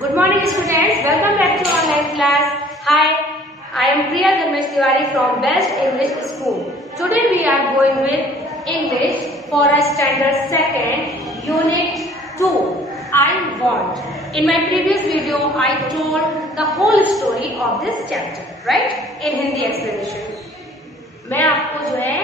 Good morning students, welcome back to online class. Hi, I am Priya Dharmesh Tiwari from Best English School. Today we are going with English for a standard 2nd, unit 2. I want. In my previous video, I told the whole story of this chapter, right? In Hindi explanation. मैं आपको जो है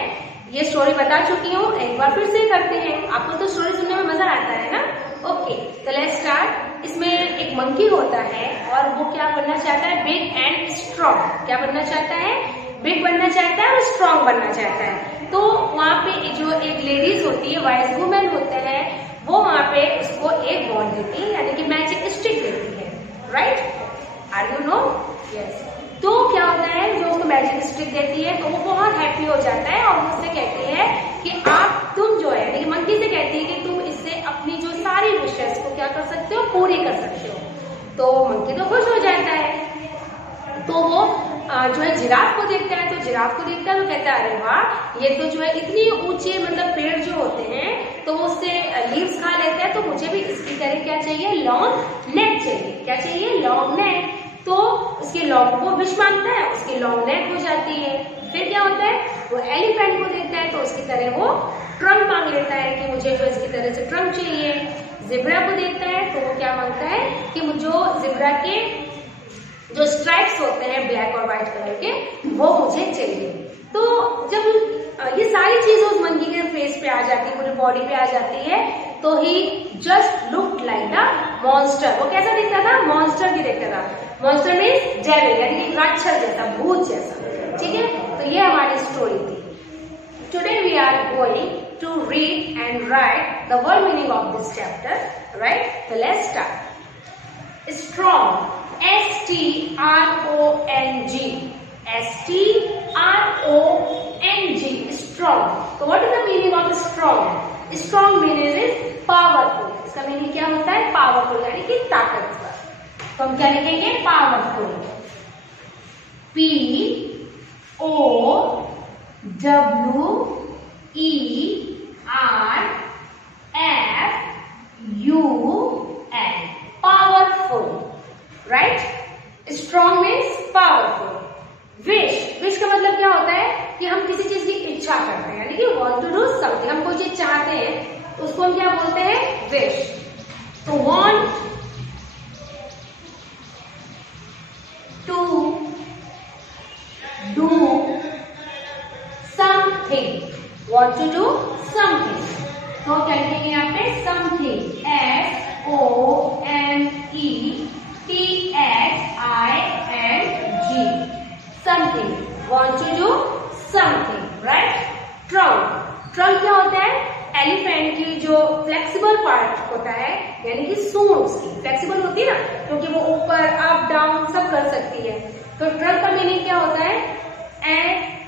ये story बता चुकी हूँ, एक बार फिर से करते हैं. आपको तो स्टोरी सुनने में मजा आता है ना? ओके, तो लेट्स स्टार्ट. इसमें एक मंकी होता है और वो क्या बनना चाहता है? Big and strong. क्या बनना चाहता है? बिग बनना चाहता है और स्ट्रॉन्ग बनना चाहता है. तो वहाँ पे जो एक लेडीज होती है, वाइज वुमेन होते हैं, वो वहाँ पे उसको एक बॉन्ड देती है, यानी कि मैजिक स्टिक देती है. Right? Are you know? Yes. तो क्या होता है, जो उसको मैजिक स्टिक देती है तो वो बहुत हैप्पी हो जाता है और उससे कहती है कि तुम जो है, यानी मंकी से कहती है कि तुम इससे अपनी जो सारी विशेष को क्या कर सकते हो, पूरी कर सकते हो. तो मंकी तो खुश हो जाता है. तो वो जो है जिराफ को देखता है, तो जिराफ को देखता है तो कहता है अरे वाह, ये तो जो है इतनी ऊंचे मतलब पेड़ जो होते हैं तो वो उससे लीव्स खा लेता है, तो मुझे भी इसकी तरह क्या चाहिए, लॉन्ग नेक चाहिए. क्या चाहिए? Long neck. तो उसके लॉन्ग को विश मांगता है, उसकी लॉन्ग नेक हो जाती है. फिर क्या होता है, वो एलिफेंट को देखता है तो उसकी तरह वो ट्रंक मांग लेता है कि मुझे जो इसकी तरह से ट्रंक चाहिए. जिब्रा को देखता है तो वो क्या मांगता है कि मुझे जिब्रा के जो स्ट्राइप्स होते हैं ब्लैक और व्हाइट कलर के, वो मुझे चाहिए. तो जब ये सारी चीजें उस मंकी के फेस पे आ जाती है, पूरी बॉडी पे आ जाती है, तो he just looked like a monster. वो कैसा दिखता था? मॉन्स्टर भी दिखता था. मॉन्स्टर मीन्स डेविल, यानी कि राक्षस जैसा, भूत जैसा. ठीक है, तो ये हमारी स्टोरी थी. Today we are going to read and write the word meaning of this chapter. Right? तो let's start. Strong, STRONG. STRONG, strong. So what is the meaning of strong? Strong meaning is powerful. इसका meaning क्या होता है? Powerful, यानी कि ताकतवर. तो हम क्या लिखेंगे? Powerful. POWERFUL. Powerful. Right? Strong means powerful. Wish का मतलब क्या होता है कि हम किसी चीज की इच्छा करते हैं, यानी कि want to do something. हम कोई चीज चाहते हैं तो उसको हम क्या बोलते हैं? विश. तो want to do something. Want to do something. तो क्या लिखेंगे यहाँ पे? something. SOMETHING. something. Want to do something. Right? Trunk क्या होता है? एलिफेंट की जो फ्लेक्सिबल पार्ट होता है, यानी कि सूंड उसकी फ्लेक्सिबल होती है ना, क्योंकि वो ऊपर अप डाउन सब कर सकती है. तो ट्रंक का मीनिंग क्या होता है? A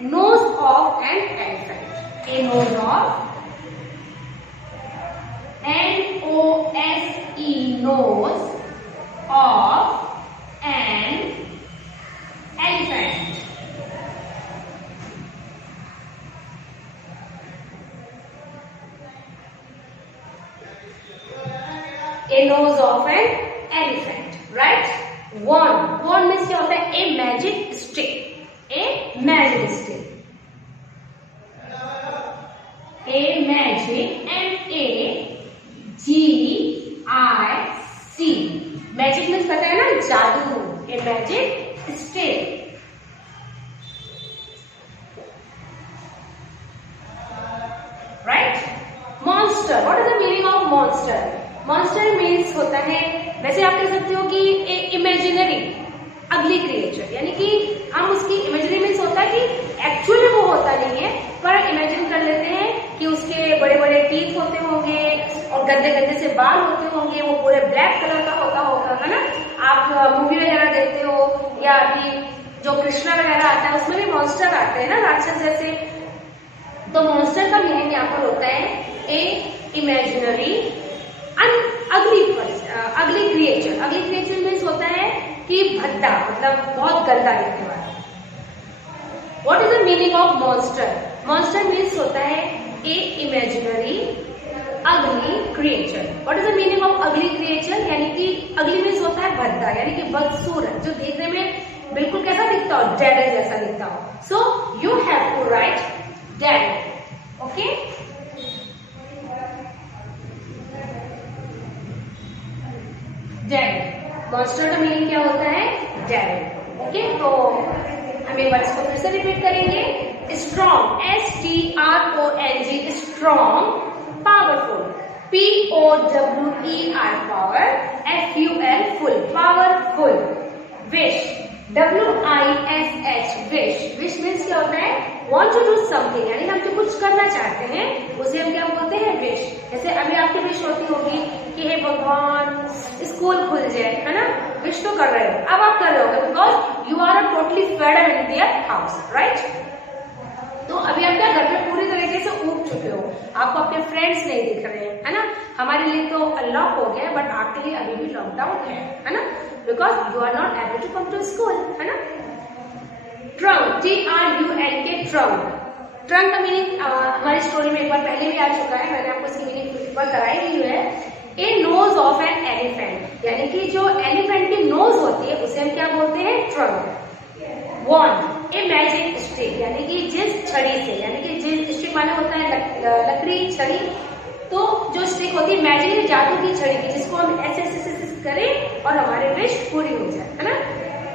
nose of an elephant. A nose of, NOSE, nose of an elephant. A nose of an elephant. Right? Wand means क्या होता है? A magic stick. A magic stick. A magic, MAGIC. Magic means पता है ना, जादू. ए magic stick. Right? Monster. What is the meaning of monster? Monster means होता है, वैसे आप कह सकते हो कि एक इमेजिनरी अगली क्रिएचर, यानी कि हम उसकी इमेजिनरी मीन्स होता है कि एक्चुअली वो होता नहीं है, पर इमेजिन कर लेते हैं कि उसके बड़े बड़े टीथ होते होंगे और गंदे गंदे से बाल होते होंगे, वो पूरे ब्लैक कलर का होता होगा, है ना. आप मूवी वगैरह देखते हो या अभी जो कृष्णा वगैरह आता है उसमें भी मॉन्स्टर आते हैं ना, राक्षस जैसे. तो मॉन्स्टर का मीनिंग यहाँ पर होता है ए इमेजिनरी अगली क्रिएचर. अगली क्रिएचर मीन्स होता है कि भद्दा, मतलब बहुत गंदा दिखने वाला. What is the meaning of monster? Monster means होता है ए इमेजिनरी अगली creature. What is the meaning of अगली क्रिएचर? यानी कि अगली मीन्स होता है भद्दा यानी कि बदसूरत, जो देखने में बिल्कुल कैसा दिखता हो, डेविल जैसा दिखता हो। So you have to write devil, okay. Devil, monster का मीनिंग क्या होता है, डेविल, ओके। तो हम एक बार इसको फिर से रिपीट करेंगे। Strong, STRONG, strong, powerful, POWER, power, FUL, full, powerful, wish, WISH, wish, wish means क्या होता है, want to do something, यानी हम जो कुछ करना चाहते हैं उसे हम क्या बोलते हैं, विश। जैसे अभी आपकी विश होती होगी कि हे भगवान स्कूल खुल जाए, है ना, विश तो कर रहे हो, अब आप कर रहे हो because you are totally fed up in their house, right. तो अभी आप क्या घर में पूरी तरीके से ऊब चुके हो, आपको आपके फ्रेंड्स नहीं दिख रहे हैं, है ना। हमारे लिए तो अनलॉक हो गया, बट आपके लिए अभी भी लॉकडाउन है ना, because you are not able to come to school, है ना। ट्रंक, TRUNK, ट्रंक, ट्रंक का मीनिंग हमारी स्टोरी में एक बार पहले भी आ चुका है, मैंने आपको इसकी मीनिंग एक बार कराई हुई है। A nose of an elephant, यानी कि जो एलिफेंट की नोज होती है उसे हम क्या बोलते हैं, trunk. Wand, a magic stick, यानी कि जिस छड़ी से, यानी कि जिस स्टिक माने होता है लकड़ी, छड़ी, तो जो स्टिक होती है मैजिक, जादू की छड़ी की, जिसको हम ऐसे ऐसे करें और हमारे विश पूरी हो जाए, है ना।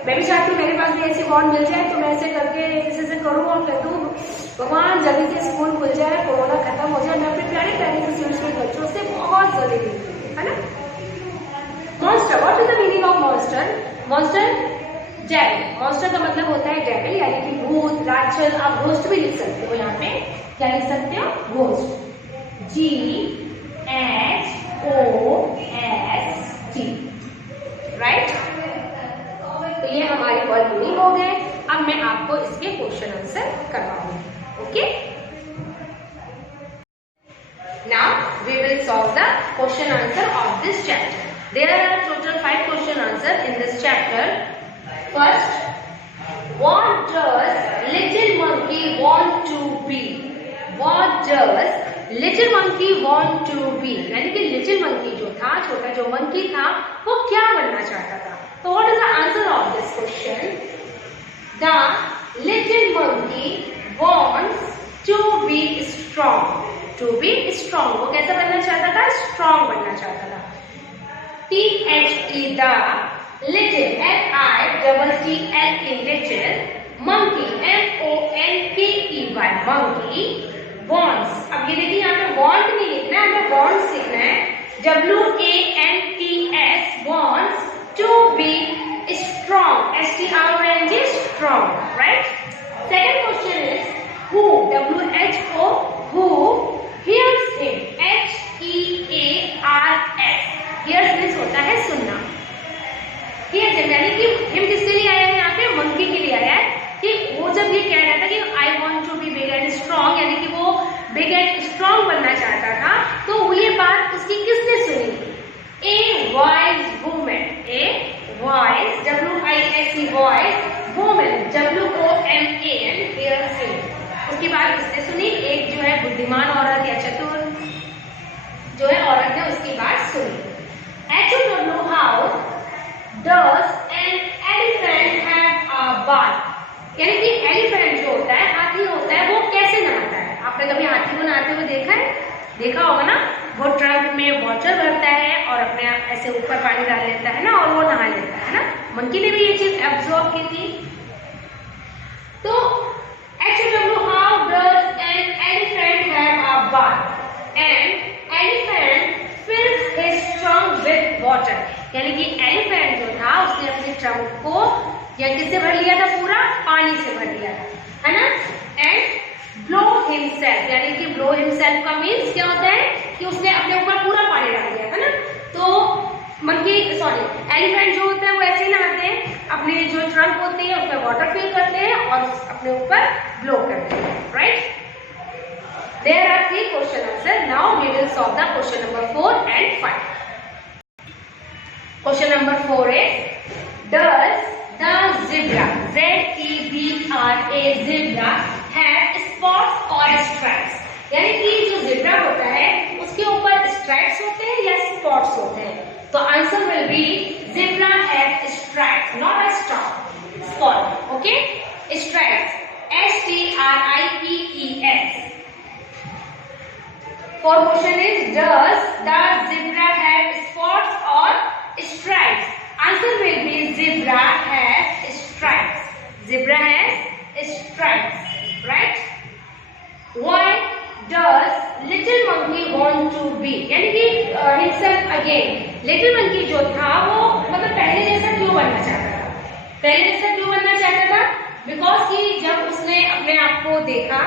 मैं भी चाहती हूँ मेरे पास भी ऐसी वॉन्ड मिल जाए, तो मैं ऐसे करके ऐसे करूँ और कह दूँ भगवान जल्दी से स्कूल खुल जाए, कोरोना खत्म हो जाए, मैं अपने प्यारे प्यारे से बच्चों से बहुत जल्दी मिलती, है ना। Monster, what is the meaning of monster, monster, devil, monster का मतलब होता है डेविल, यानी कि भूत, राक्षस। आप घोस्ट भी लिख सकते हो, यहाँ पे क्या लिख सकते हो, घोस्ट, GHOST, राइट। तो ये हमारी वर्ड मीनिंग हो गए। अब मैं आपको इसके क्वेश्चन आंसर करवाऊंगी, okay. Now we will solve the question answer of this chapter. There are total 5 question answer in this chapter. First, what does little monkey want to be? What does little monkey want to be? यानी कि little monkey जो था, छोटा जो monkey था, वो क्या बनना चाहता था? So what is the answer of this question? The little monkey wants to be strong. To be strong. वो कैसा बनना चाहता था? Strong बनना चाहता था. THE, the little, LITTLE, little, monkey, MONKEY, monkey, wants. अब ये देखिए यहाँ पे want नहीं लिखना है, हमें wants सीखना है. WANTS, wants to be strong. STRONG, strong, right? Second question is who? WHO, who hears him? HEARS. Hears means होता है सुनना. Hears him यानी कि him किसके लिए आया है यहाँ पे? मंकी के लिए आया है कि वो जब ये कह रहा था कि I want to be big and strong, यानी कि वो big and strong बनना चाहता था, तो ये बात उसकी किसने सुनी? A wise woman. A wise, WISE, wise, woman, WOMAN, hears him. उसकी बात किसने सुनी? एक जो है बुद्धिमान औरत या चतुर जो है औरत ने उसकी बात सुनी. HOW, how does an elephant have a bath? यानी कि एलिफेंट जो होता है, हाथी होता है, वो कैसे नहाता है? आपने कभी हाथी को नहाते हुए देखा है? देखा होगा ना. वो ट्रंक में वाटर भरता है और अपने ऐसे ऊपर पानी डाल लेता है ना, और वो नहा लेता है ना. मंकी ने भी ये चीज एब्जॉर्ब की थी. तो HOW, how does an elephant have a bath? An elephant fills his trunk with water. यानी कि एलिफेंट जो था उसने अपने ट्रंक को या किससे भर लिया था? पूरा पानी से भर लिया था, है ना. एंड ब्लो हिमसेल्फ, यानी कि ब्लो हिमसेल्फ का मीन्स क्या होता है कि उसने अपने ऊपर पूरा पानी डाल दिया, है ना. तो मंकी एलिफेंट जो होता है वो ऐसे ही नहाते हैं, अपने जो ट्रंक होते हैं उसमें वाटर फिल करते हैं और अपने ऊपर ब्लो करते हैं, right. There are 3 question answer. Now we will solve the question number 4 and 5. Question number 4 is, does the zebra, ZEBRA, zebra have spots or stripes? यानी कि जो zebra होता है उसके ऊपर stripes होते हैं या spots होते हैं? तो answer will be zebra For question is, does the zebra have spots or stripes? Answer will be zebra has stripes. Zebra has stripes, right? Why does little monkey want to be? यानी कि himself again. Little monkey जो था वो मतलब पहले जैसा क्यों बनना चाहता था? पहले जैसा क्यों बनना चाहता था? Because कि जब उसने अपने आप को देखा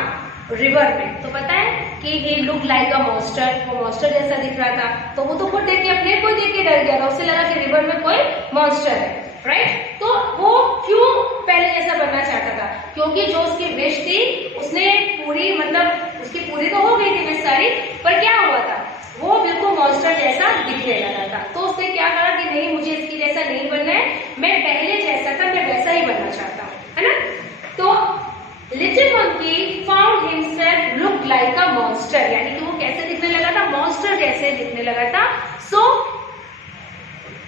रिवर में तो पता है कि he looked like a monster, वो मॉन्स्टर जैसा दिख रहा था, तो वो तो खुद देख के अपने को देख के डर गया था, उसे लगा कि रिवर में कोई मॉन्स्टर है, राइट? तो वो क्यों पहले जैसा बनना चाहता था? क्योंकि जो उसकी विश थी उसने पूरी, मतलब उसकी पूरी तो हो गई थी विश सारी, पर क्या हुआ था, वो बिल्कुल मॉन्स्टर जैसा दिखने लगा था। तो उसने क्या कहा कि नहीं, मुझे इसकी जैसा नहीं बनना है, मैं पहले जैसा था मैं वैसा ही बनना चाहता हूँ, है ना? तो little monkey found himself look like a monster, यानी कि वो कैसे दिखने लगा था? मॉन्स्टर जैसे दिखने लगा था। So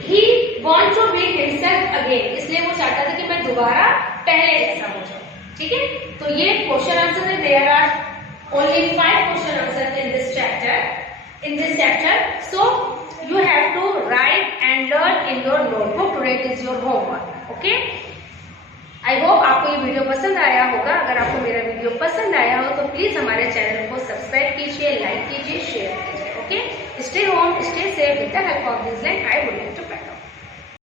he want to be himself again, इसलिए वो चाहता था कि मैं दोबारा पहले जैसा हो जाऊं, ठीक है? तो ये क्वेश्चन आंसर है। There are only 5 question answer in this chapter, so you have to write and learn in your notebook. Today it is your homework. Okay? I hope आपको ये वीडियो पसंद आया होगा। अगर आपको मेरा वीडियो पसंद आया हो तो प्लीज हमारे चैनल को सब्सक्राइब कीजिए, लाइक कीजिए, शेयर कीजिए। Okay, stay home, stay safe. With the help of this line I would